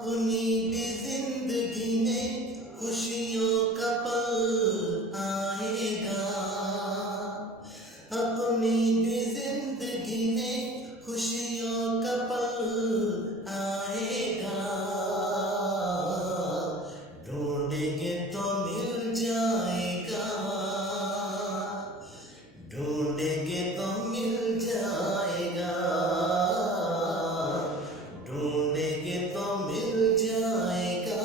अपनी भी जिंदगी में खुशियों का पल आएगा, अपनी भी जिंदगी में खुशियों का पल आएगा। ढूंढेंगे तो मिल जाएगा, ढूंढेंगे तो मिल जाएगा, ढूंढेंगे तो मिल जाएगा,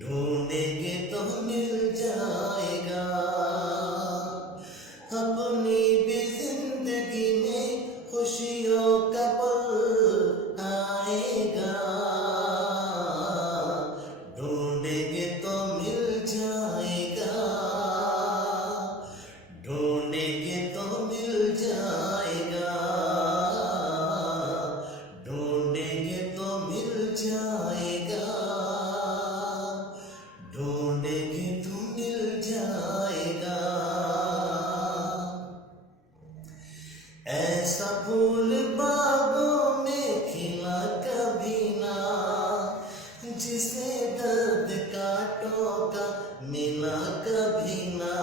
ढूंढेंगे तो मिल जाएगा। अपनी भी जिंदगी में खुशियों का पल आएगा, ढूंढेंगे तो मिल जाएगा, ढूंढेंगे तो मिल जाएगा, ढूंढेंगे तो मिल जाएगा, ढूंढेंगे तो मिल जाएगा। ऐसा फूल बागों में खिला कभी ना, जिसे दर्द कांटों का मिला कभी ना।